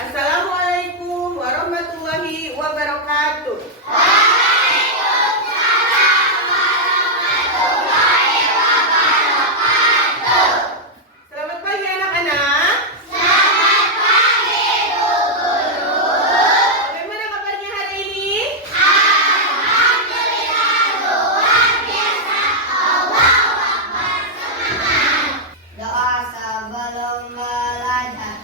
Assalamualaikum warahmatullahi wabarakatuh. Selamat pagi anak-anak. Selamat pagi, Bu Guru. Bagaimana kabarnya hari ini? Alhamdulillah luar biasa. Allahu Akbar, semangat. Doa sebelum belajar.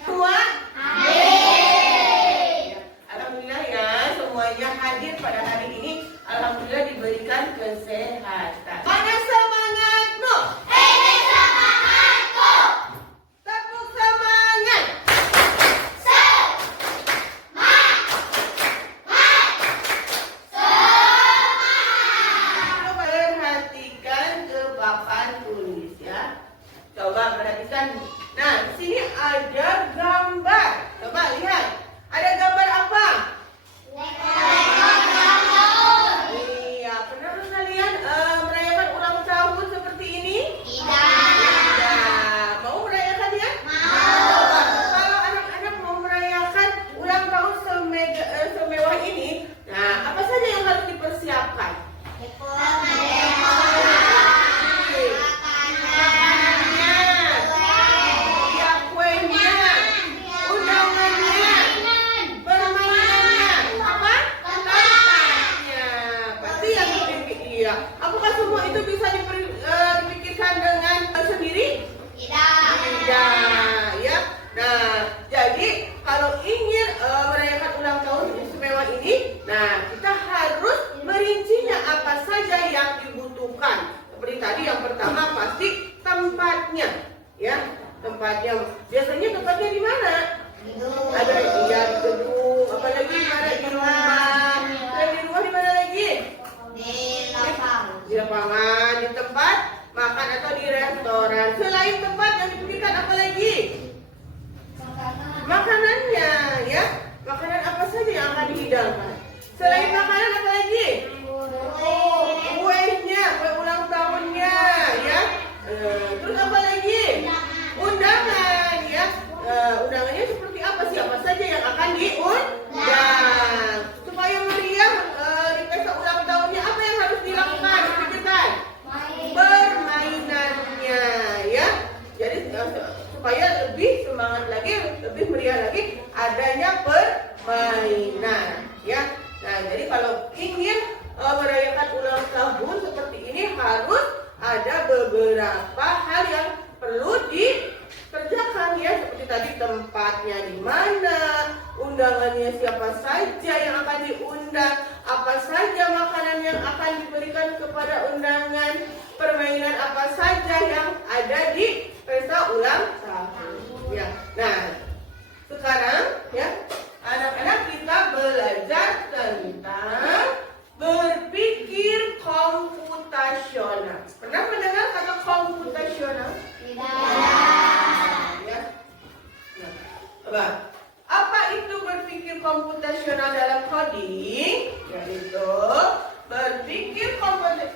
Semua? Alhamdulillah ya, semuanya hadir pada hari ini. Alhamdulillah diberikan kesehatan. Mana semangatmu? Ini semangatku. Tepuk semangat. Coba perhatikan ke papan tulis ya. Coba perhatikan. Nah, di sini ada gambar. Coba lihat. Ada gambar apa? Iya, pernah kalian merayakan ulang tahun seperti ini? Tidak. Mau merayakan ya? Coba, kalau anak-anak mau merayakan ulang tahun semewah ini, nah apa saja yang harus dipersiapkan? Makanannya, ya kuenya, undangannya, permainannya, apa? Tempatnya. Pasti yang iya. Apakah semua itu bisa dipikirkan dengan sendiri? Tidak, ya. Nah, jadi kalau ingin merayakan ulang tahun istimewa ini, nah kita harus merincinya apa saja yang dibutuhkan. Seperti tadi yang pertama pasti tempatnya, ya. Tempatnya. Biasanya tempatnya di mana? Ada di gedung, apalagi di mana di rumah. Dan di rumah di mana lagi? Di lapangan, di tempat makan atau di restoran. Selain tempat yang dipikirkan apa lagi? Makanannya, ya. Makanan apa saja yang akan dihidangkan? Selain makanan apa lagi? Kuenya, kue ulang tahunnya, ya. Terus apa lagi? Undangan, ya. Undangannya seperti apa? Siapa saja yang akan diundang? Supaya meriah di pesta ulang tahunnya, apa yang harus dilakukan? Dipikirkan. Permainannya, ya. Jadi supaya lebih semangat lagi, lebih meriah lagi adanya permainan, ya. Nah, jadi kalau ingin merayakan ulang tahun seperti ini harus ada beberapa hal yang perlu dikerjakan, ya. Seperti tadi tempatnya di mana, undangannya siapa saja yang akan diundang, apa saja makanan yang akan diberikan kepada undangan, permainan apa saja yang ada di pesta ulang tahun. Ya. Nah, sekarang ya anak-anak kita belajar tentang berpikir komputasional. Pernah mendengar kata komputasional? Ya. Nah, coba. Apa itu berpikir komputasional dalam coding? Yaitu berpikir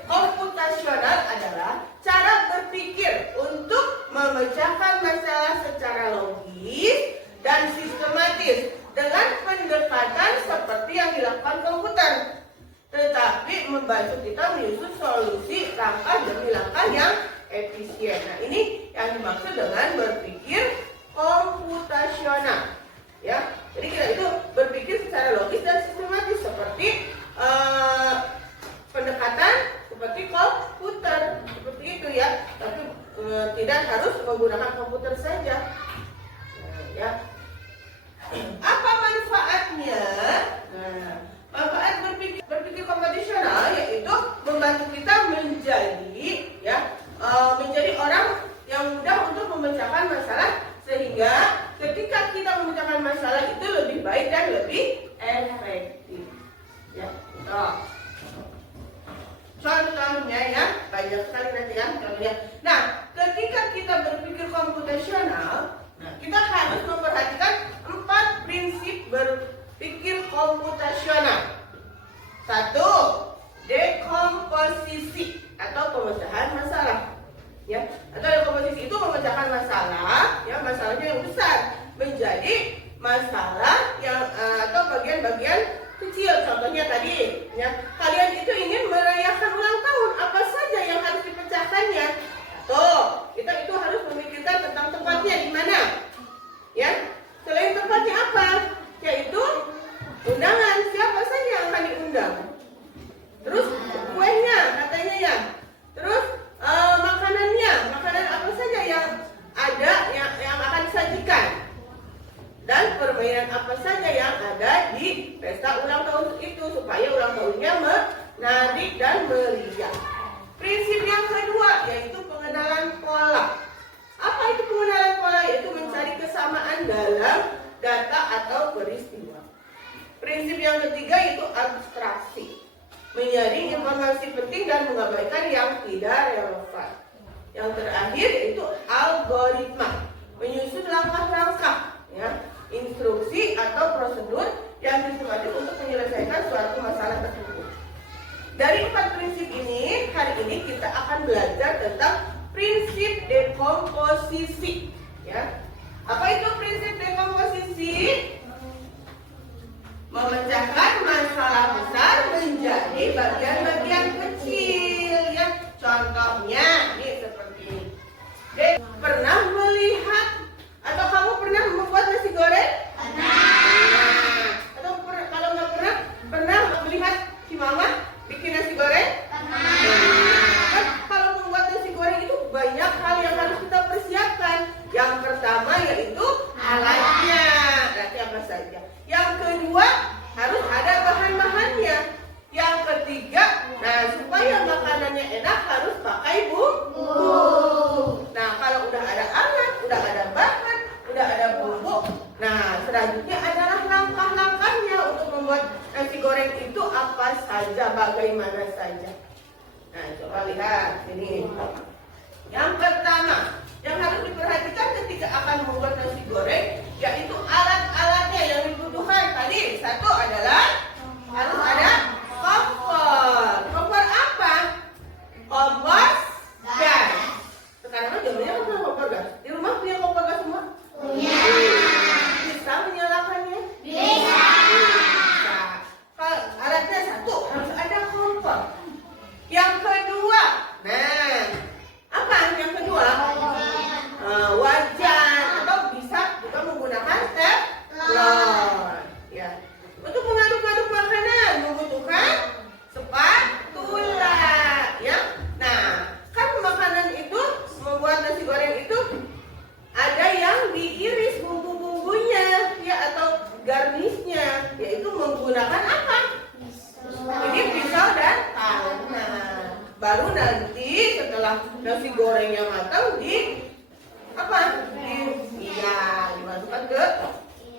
komputasional adalah cara berpikir untuk memecahkan masalah secara logis dan sistematis dengan pendekatan seperti yang dilakukan komputer, tetapi membantu kita menyusun solusi langkah demi langkah yang efisien. Nah, ini yang dimaksud dengan berpikir komputasional, ya. Jadi kita itu berpikir secara logis dan sistematis seperti pendekatan seperti komputer, seperti itu ya. Tapi tidak harus menggunakan komputer saja, ya. Apa manfaatnya? Nah, manfaat berpikir komputasional yaitu membantu kita menjadi, ya, menjadi orang yang mudah untuk memecahkan masalah, sehingga ketika kita memecahkan masalah itu lebih baik dan lebih efektif, ya. Contohnya, ya, banyak sekali nanti ya contohnya. Nah, ketika kita berpikir komputasional, nah, kita harus memperhatikan 4 prinsip berpikir komputasional. 1. Dekomposisi. yang ketiga yaitu abstraksi. Menyaring informasi penting dan mengabaikan yang tidak relevan. Yang terakhir yaitu algoritma. Menyusun langkah-langkah, ya, instruksi atau prosedur yang sistematis untuk menyelesaikan suatu masalah tersebut. Dari 4 prinsip ini, hari ini kita akan belajar tentang prinsip dekomposisi. Ya. Apa itu prinsip dekomposisi? Memecahkan masalah besar menjadi bagian-bagian kecil. Ya. Contohnya, ini seperti ini. Pernah melihat atau kamu pernah membuat nasi goreng? Pernah. Atau kalau nggak pernah melihat si mama bikin nasi goreng? Kan kalau membuat nasi goreng itu banyak hal yang harus kita persiapkan. Yang pertama yaitu alatnya. Berarti apa saja? Yang kedua harus ada bahan-bahannya. Yang ketiga, nah supaya makanannya enak harus pakai bumbu. Nah kalau udah ada alat, udah ada bahan, udah ada bumbu, nah selanjutnya adalah langkah-langkahnya untuk membuat nasi goreng itu apa saja, bagaimana saja. Nah coba lihat ini. Yang pertama yang harus diperhatikan ketika akan membuat nasi goreng yaitu alat-alatnya yang dibutuhkan. Tadi satu adalah harus ada kompor. Kompor apa? Kompor gas. Sekarang kan zamannya kan kompor gas. Di rumah punya kompor gas semua? Punya. Bisa menyalakannya? Bisa. Kalau alatnya satu harus ada kompor. Yang kedua, nah apa yang kedua? Wajan atau bisa juga menggunakan teflon. Ya. Untuk mengaduk-aduk makanan membutuhkan spatula, ya. Nah, kan makanan itu membuat nasi goreng itu ada yang diiris bumbu-bumbunya, ya atau garnisnya, yaitu menggunakan apa? Ini pisau dan tangan. Baru nanti setelah nasi gorengnya matang dimasukkan ke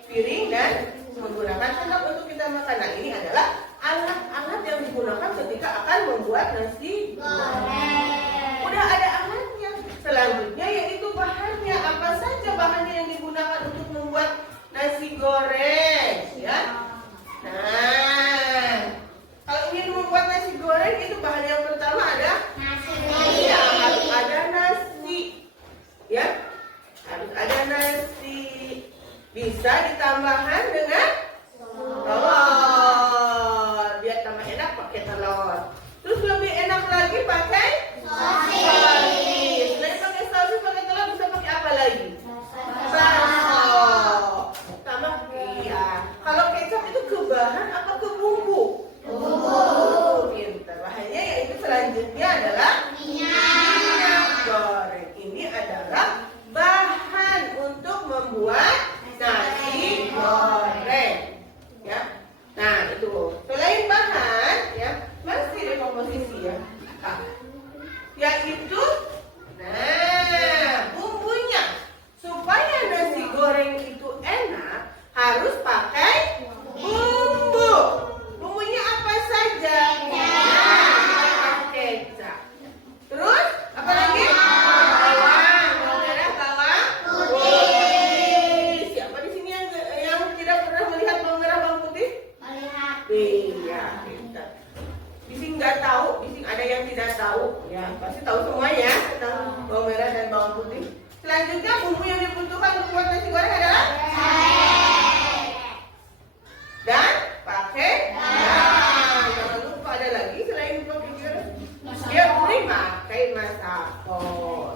piring dan menggunakan sendok untuk kita makan. Nah ini adalah alat-alat yang digunakan ketika akan membuat nasi goreng. Udah ada alatnya. Selanjutnya yaitu bahannya. Apa saja bahannya yang digunakan untuk membuat nasi goreng, ya? Nah, kalau ingin membuat nasi goreng itu bahan yang pertama ada nasi. Ya, harus ada nasi, ya, harus ada nasi. Bisa ditambahkan dengan telur, biar tambah enak pakai telur. Terus lebih enak lagi pakai sosis. Selain pakai sosis, pakai telur bisa pakai apa lagi? Bakso. Tambah iya. Kalau kecap itu ke bahan apa ke bumbu? Bumbu. Pintar. Bahannya yaitu selanjutnya adalah minyak goreng. Ini adalah bahan untuk membuat nasi goreng, ya. Nah itu selain bahan, ya masih ada komposisi, ya. Nah, yaitu, nah bumbunya supaya nasi goreng itu enak harus pakai bumbu. Bumbunya apa saja? Nah, kecap. Terus apa lagi? Bawang merah, bawang putih. Siapa di sini yang tidak pernah melihat bawang merah, bawang putih? Melihat. Iya, pintar. Bising nggak tahu, bising ada yang tidak tahu, ya pasti tahu semua ya tentang bawang merah dan bawang putih. Selanjutnya bumbu yang dibutuhkan untuk membuat nasi goreng adalah dan pakai garam. Jangan lupa ada lagi selain pakai garam. Dia beri pakai masako,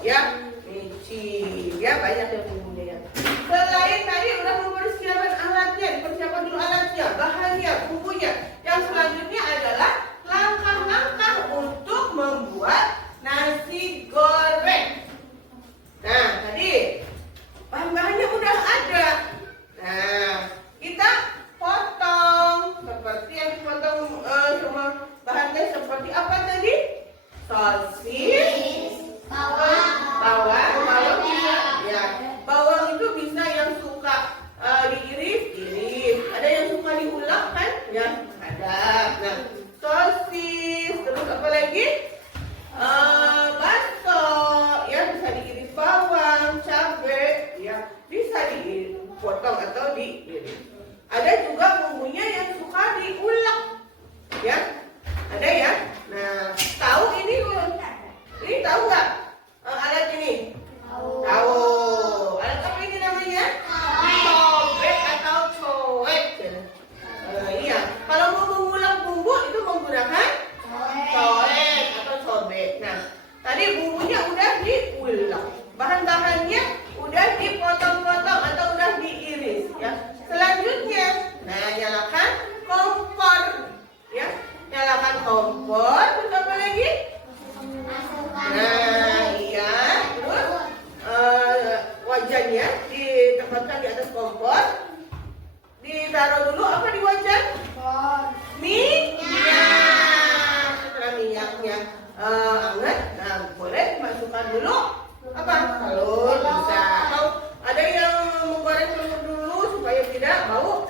ya, micin, ya banyak yang bumbunya, ya. Selain tadi udah mempersiapkan alatnya, dipersiapkan dulu alatnya, bahannya, bumbunya. Yang selanjutnya adalah langkah-langkah untuk membuat nasi goreng. Nah, tadi bahan-bahannya udah ada. Nah, kita potong seperti yang dipotong semua bahannya seperti apa tadi? Sosis, bawang bisa, ya. Bawang itu bisa yang suka diiris. Ada yang suka diulek kan? Ya, anget, nah boleh masukkan dulu apa? Telur bisa. Atau ada yang menggoreng telur dulu supaya tidak bau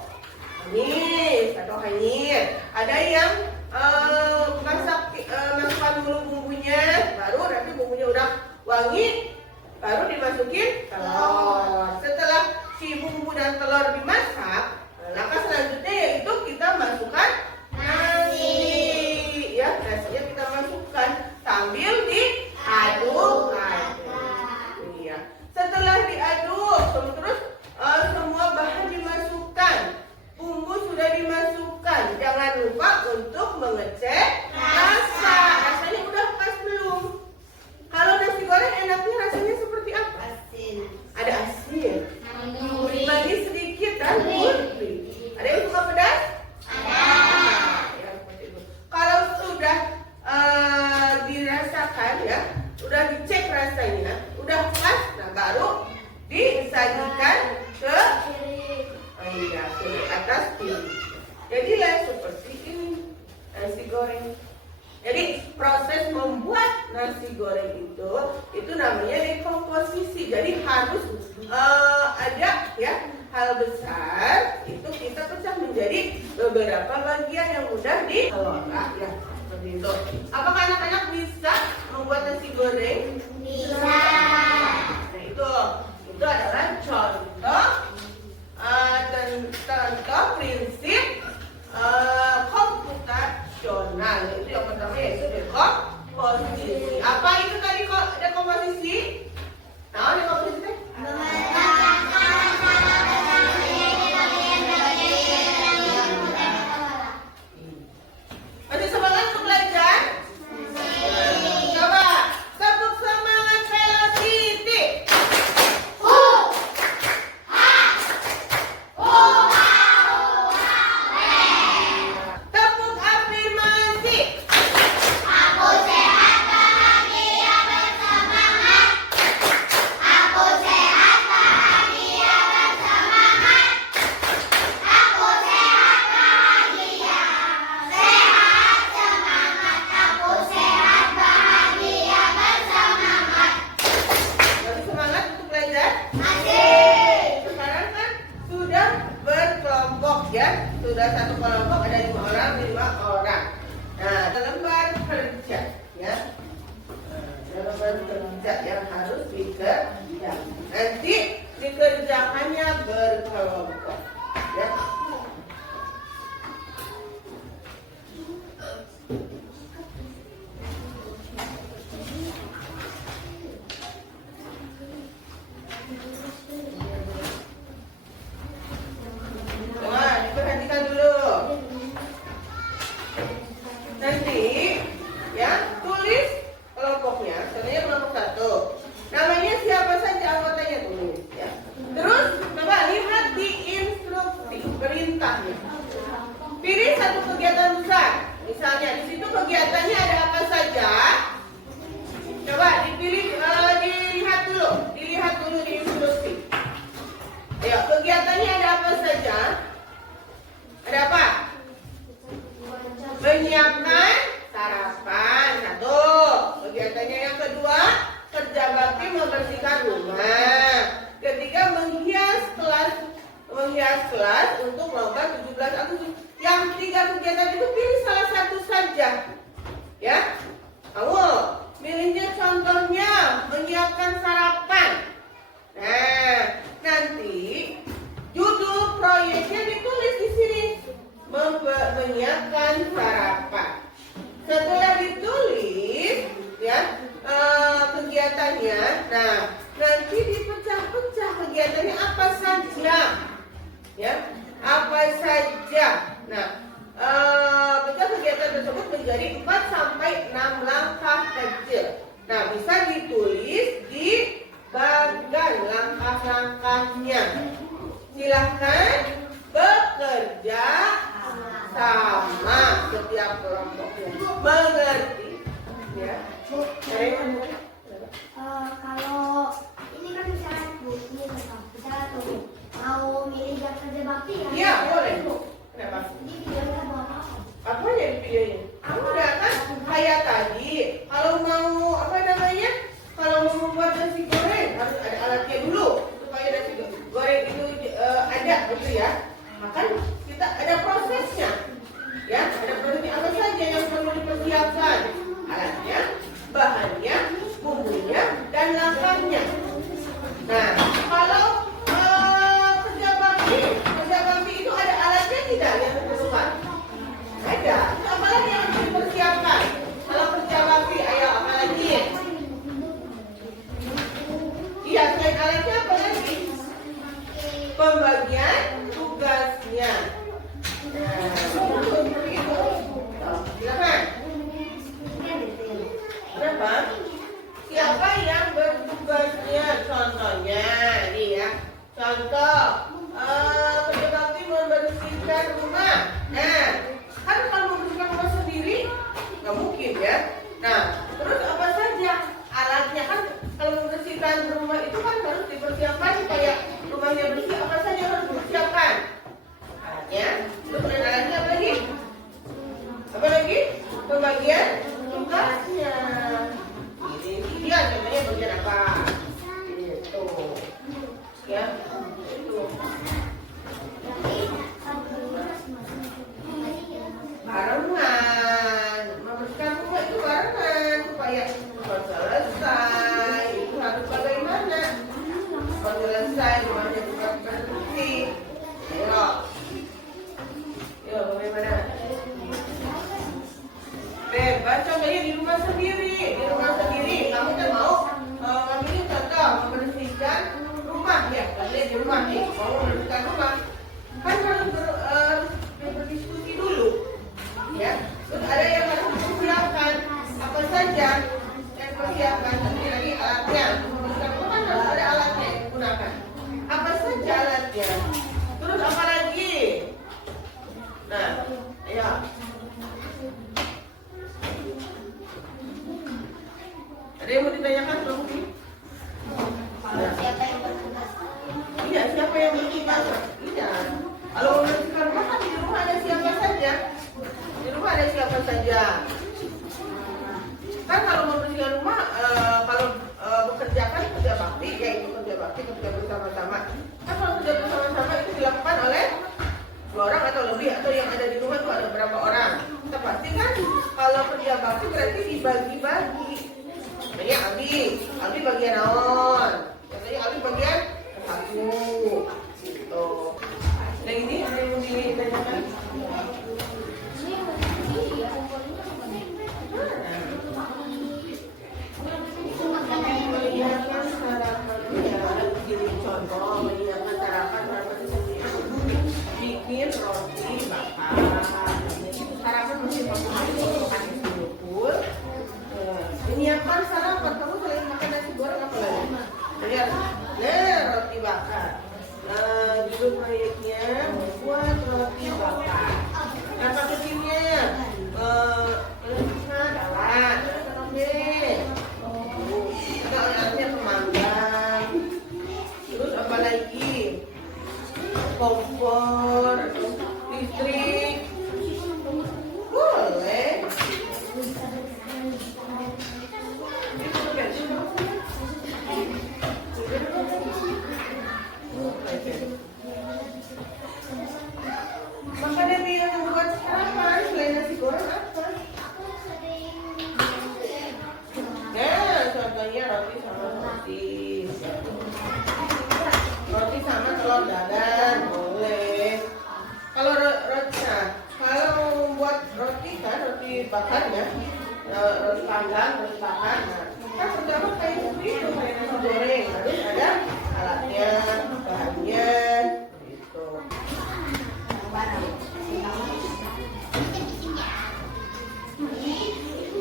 amis atau hanyir. Ada yang masukkan dulu bumbunya, baru nanti bumbunya udah wangi, baru dimasukin telur. Setelah si bumbu dan telur dimasak, langkah selanjutnya yaitu kita masukkan nasi. Ya, nasinya kita masukkan sambil diaduk. Iya. Setelah diaduk, terus semua bahan dimasukkan. Bumbu sudah dimasukkan. Jangan lupa untuk mengecek rasa. Rasanya udah pas belum? Kalau nasi goreng enaknya rasanya seperti apa? Asin. Ada asin. Gurih. Bagi sedikit dan gurih. Ada yang suka pedas? Ada. Ya, seperti itu. Kalau sudah dirasakan ya, udah dicek rasanya, udah pas, nah baru disajikan ke atas piring. Jadilah seperti ini nasi goreng. Jadi proses membuat nasi goreng itu namanya dekomposisi. Jadi harus ada ya hal besar itu kita pecah menjadi beberapa bagian yang mudah dikelola ya seperti itu. Apakah anak-anak bisa membuat nasi goreng? Bisa. Nah itu adalah contoh prinsip komputasional. Itu yang pertama yaitu dekomposisi. Apa itu tadi kok dekomposisi? Nah, dekomposisi teh? Masih semangat untuk belajar? Coba tepuk semangat velocity. Tepuk afirmasi. Aku sehat, bahagia, bersemangat. Aku sehat, bahagia, bersemangat. Aku sehat, bahagia, sehat, semangat. Aku sehat, bahagia, bersemangat. Masih semangat untuk belajar? Masih. Sekarang kan sudah berkelompok ya. Sudah satu kelompok ada 5 orang. Nah, lembar kerja ya. Lembar kerja yang harus dikerjakan. Nanti dikerjakannya berkelompok ya. Nah, diperhatikan dulu. Nanti ya, tulis kelompoknya. Contohnya kelompok 1. Namanya siapa saja anggotanya tulis ya. Terus coba lihat di instruksi perintahnya. Pilih satu kegiatan besar. Misalnya di situ kegiatannya ada apa saja? Coba dilihat dulu di instruksi. Ayo, kegiatannya ada apa saja? Ada apa? Menyiapkan sarapan. 1. Kegiatannya yang kedua, kerja bakti membersihkan rumah. Ketiga, menghias kelas untuk lomba 17 Agustus. Yang 3 kegiatan itu pilih salah satu saja. Ya. Kamu pilihnya contohnya menyiapkan sarapan. Nah, nanti judul proyeknya ditulis di sini. Menyiapkan sarapan. Setelah ditulis ya kegiatannya, nah nanti dipecah-pecah kegiatannya apa saja, ya apa saja. Nah pecah kegiatan tersebut menjadi 4 sampai 6 langkah kecil. Nah bisa ditulis di bagian langkah-langkahnya. Silahkan bekerja sama setiap kelompoknya. Mengerti? Ya. Kalau ini kan misalnya tuh mau milih kerja bakti ya? Iya boleh. Kenapa? Ini videonya mau apa? Apa yang videonya? Kamu udah kan kayak tadi. Kalau apa? Siapa yang bertugasnya? Contohnya, ini ya. Contoh, kerja bakti membersihkan rumah. Nah, kan kalau membersihkan rumah sendiri, nggak mungkin ya. Nah, terus apa saja alatnya kan? Kalau membersihkan rumah itu kan harus dipersiapkan supaya rumahnya bersih. Apa saja harus dipersiapkan? Alatnya, terus alatnya apa lagi? Apa lagi? Pembagian tugasnya. Ini dia contohnya bagian apa? Itu, ya, itu. Barengan, membersihkan rumah itu barengan supaya cepat selesai. Itu harus bagaimana? Cepat selesai, rumahnya cepat bersih. Ayo, bagaimana? Bebas, contohnya di rumah sendiri. Di rumah sendiri, kamu kan mau ngambilin contoh membersihkan rumah ya. Contohnya di rumah nih, mau membersihkan rumah, kan harus berdiskusi dulu, ya. Terus ada yang harus dipersiapkan apa saja yang dipersiapkan. Nanti lagi alatnya untuk membersihkan rumah kan harus ada alatnya yang digunakan. Apa saja alatnya? Terus apa lagi? Nah, ayo. Ada yang mau ditanyakan belum? Siapa yang bertugas? Iya, siapa yang bertugas? Iya. Kalau membersihkan rumah kan di rumah ada siapa saja? Di rumah ada siapa saja? Kan kalau membersihkan rumah, kalau bekerja kan kerja bakti, ya itu kerja bakti, kerja bersama-sama. Kan kalau kerja bersama-sama itu dilakukan oleh 2 orang atau lebih, atau yang ada di rumah itu ada berapa orang? Kita pasti kan kalau kerja bakti berarti dibagi-bagi. Jadi Aldi bagian naon? Katanya Aldi bagian satu. Gitu. Nah ini ada yang mau ditanyakan? Menyiapkan sarapannya, jadi contoh menyiapkan sarapan bikin roti bakar. Sarapan mesti pakai bubur. Menyiapkan sarapan, kamu selain makan nasi goreng apa lagi? Lihat, roti bakar. Nah, dulu proyeknya membuat roti bakar. Nah, paketinnya, adalah ada alatnya pemanggang. Terus apa lagi? Kompor atau listrik. Boleh. Makanan yang buat sarapan selain nasi goreng apa? Nah, contohnya roti sama sosis. Roti sama telur dadar boleh. Kalau kalau buat roti kan roti bakar ya, roti panggang, roti bakar. Nah, kan pertama kayak begitu kayak nasi goreng, harus ada alatnya, bahannya, gitu.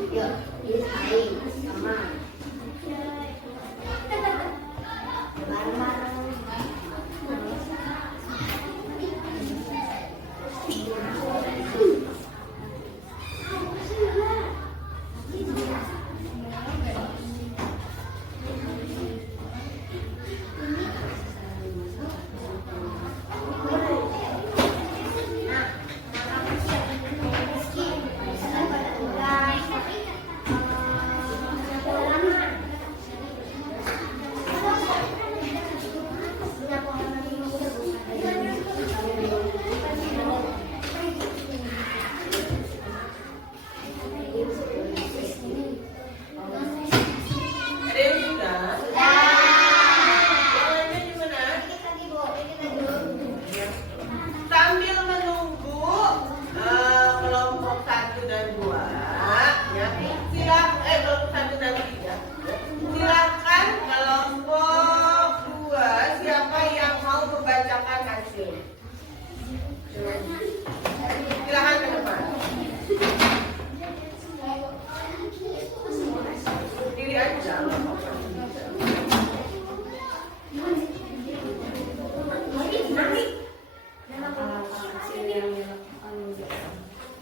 Yuk, ini saling sama. Bareng-bareng. aja.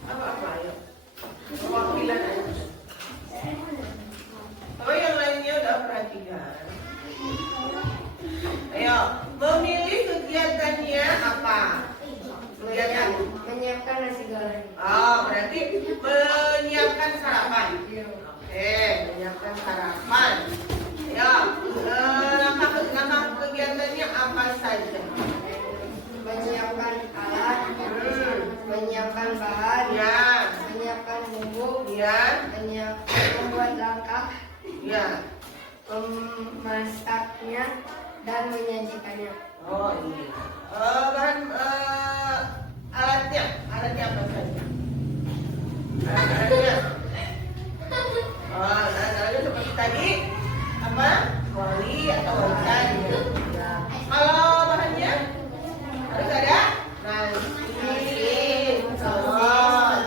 Apa-apa ya? Perwakilan aja. Oh, yang lainnya udah perhatikan. Ayo, memilih kegiatannya apa? Kegiatan Menyiapkan nasi goreng. oh, berarti menyiapkan sarapan. Oke, menyiapkan sarapan. Ya, langkah kegiatannya apa saja? Menyiapkan alat, menyiapkan bahan, Ya, menyiapkan bumbu, ya, membuat langkah, ya. memasaknya, dan menyajikannya. Oh iya. Bahan alatnya apa saja? Alatnya. Oh, alatnya seperti tadi apa? Wali atau warisan. Ya. Kalau bahannya harus ada nasi, telur.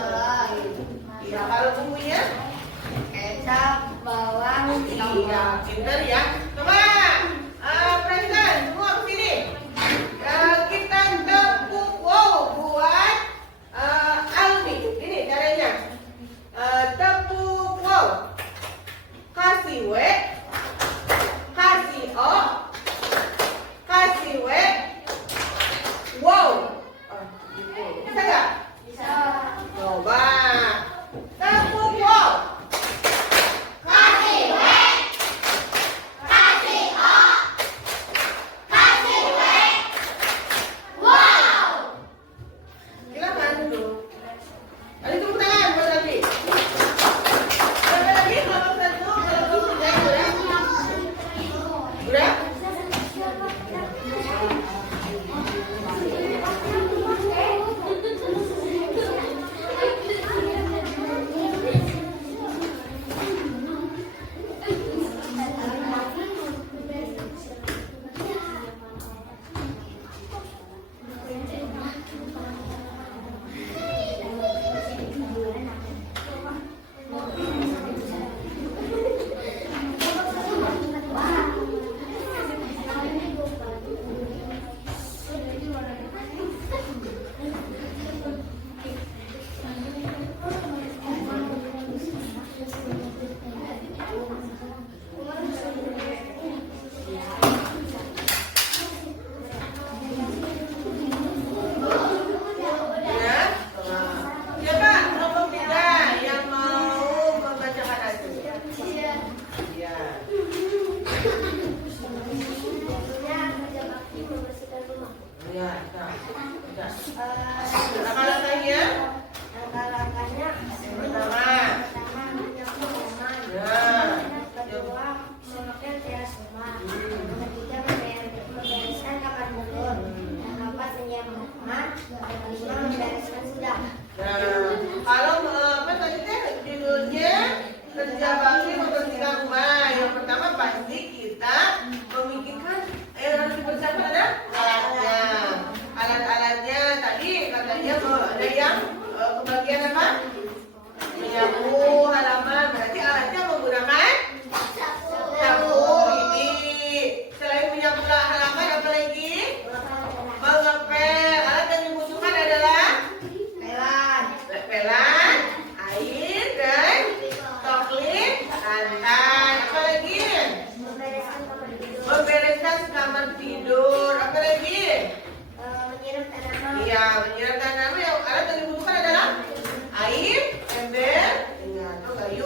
Iya, kalau bumbunya Kecap, bawang, iya, pinter ya. Coba, perhatikan semua ke sini. Kita tepuk wow buat Almi. Ini caranya. Tepuk wow. Kasih W, kasih O, kasih W, wow. Gitu. Bisa nggak? bisa. Coba. Tepuk wow. Silakan duduk. Ada tepuk tangan buat Almi. Berapa lagi? Kelompok satu, kelompok tiga, udah? Udah? Ya. Siapa kelompok tiga yang mau membacakan hasil? Ya. Ya, nah. Langkah-langkahnya Langkah-langkahnya pertama. menyapu halaman. Ya. Kedua, memakai tias rumah. Ketiga, membereskan kamar tidur. Yang keempat, menyiapkan rumah. Yang kelima, membereskan sedang. Nah, kalau apa tadi teh judulnya kerja bakti membersihkan rumah. Yang pertama pasti kita memikirkan harus dipersiapkan ada alatnya. Alat-alatnya tadi katanya ada yang kebagian apa? Menyapu halaman. Berarti alatnya menggunakan sapu ini. Selain menyapu halaman apa lagi? Mengepel. Alat yang dibutuhkan adalah Pelan. pelan, air, dan toklit, santan. Apa lagi? Membereskan kamar tidur. Membereskan kamar tidur. Apa lagi? Menyiram tanaman. Iya, menyiram tanaman. Yang alat yang dibutuhkan adalah air, ember, atau kayu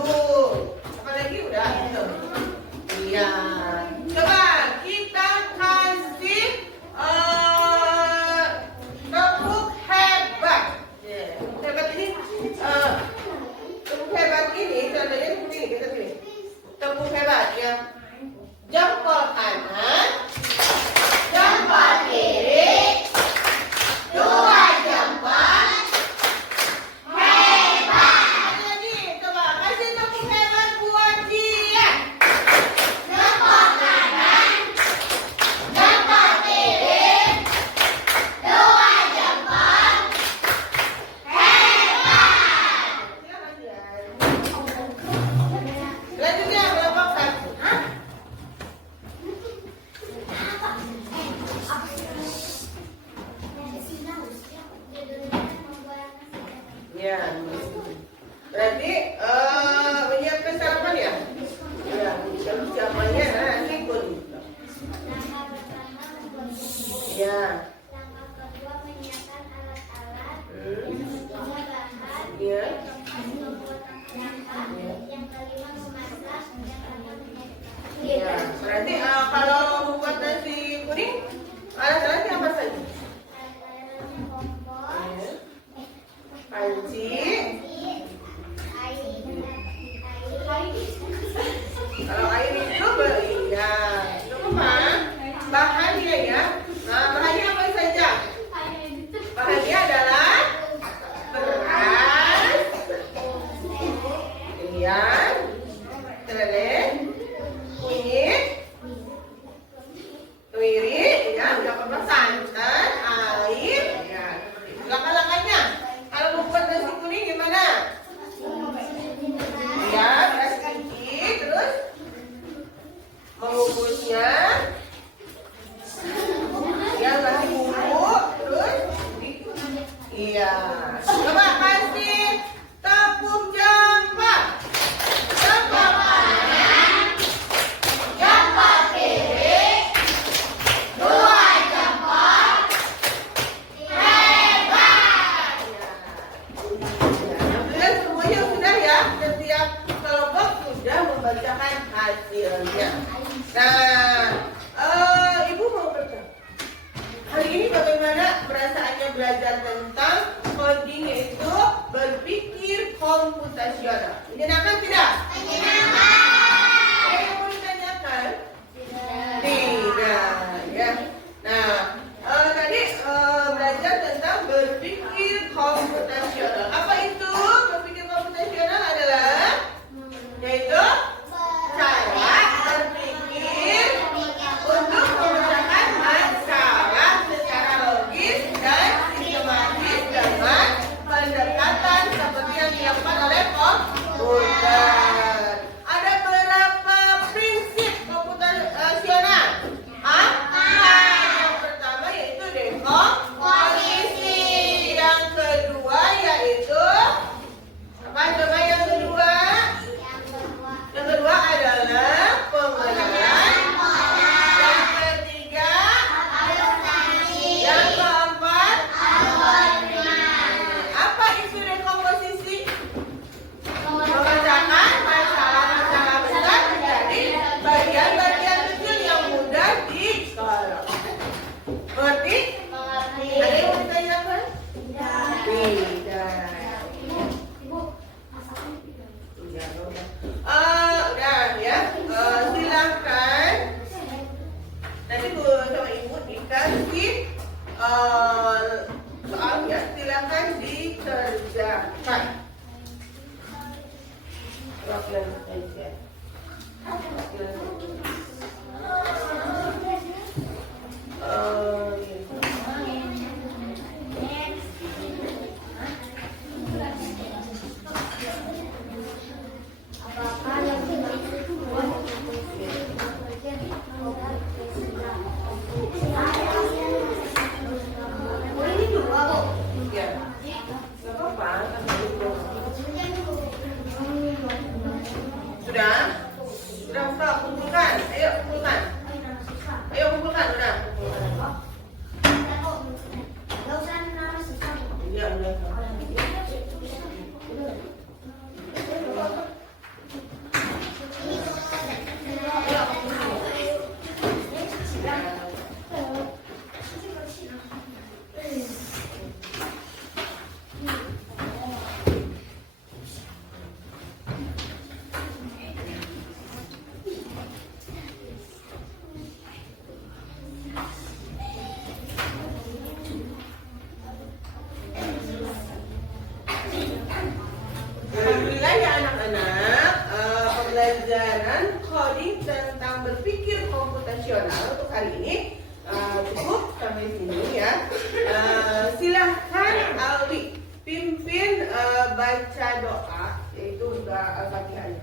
Ya, berarti kalau membuat nasi kuning, alat-alatnya apa saja? Panci. Kalau air itu ya, itu apa? Bahannya ya. Nah, bahannya apa saja? Bahannya adalah beras, kemudian telur, kunyit, kemiri, ya, udah santan, air, ya. Langkah-langkahnya, kalau membuat nasi kuning gimana? Ya, beras cuci, terus mengukusnya, ya, kasih bumbu, terus, iya. Coba kasih tepung jambak. Jambak kanan, jambak kiri, 2 jambak, hebat. Ya, semuanya sudah ya, setiap kelompok sudah membacakan hasilnya. Nah, Ibu mau bertanya, hari ini bagaimana perasaannya belajar tentang coding, yaitu berpikir komputasional? Menyenangkan tidak? Menyenangkan. Ada yang mau ditanyakan? Tidak, ya. Nah, tadi belajar tentang berpikir komputasional. Apa itu berpikir komputasional? Adalah yaitu cara berpikir untuk memecahkan masalah secara logis dan sistematis dengan pendekatan seperti yang dilakukan oleh komputer. Ada berapa prinsip komputasional? Apa? Yang pertama yaitu dekomposisi. Yang kedua yaitu apa? Coba yang kedua. Yang kedua adalah pengenalan. Yang ketiga, yang keempat, apa isu dekomposisi? Memecahkan masalah-masalah besar menjadi bagian-bagian kecil yang mudah disolok. Mengerti? Ada yang mau ditanyakan? Tidak. Udah ya. Silakan. Nanti Bu sama Ibu dikasih soalnya, silakan dikerjakan. Wakil saja. Apakah yang ini juga Bu. Ya. Nggak apa-apa. Sudah? Sudah stop, kumpulkan. Ayo kumpulkan. Ayo kumpulkan, udah. Nggak usah nama susah. Iya, udah. Alhamdulillah ya anak-anak, pembelajaran coding tentang berpikir komputasional untuk hari ini cukup sampai sini ya. Silahkan Alwi pimpin baca doa, yaitu doa Al-Fatihah.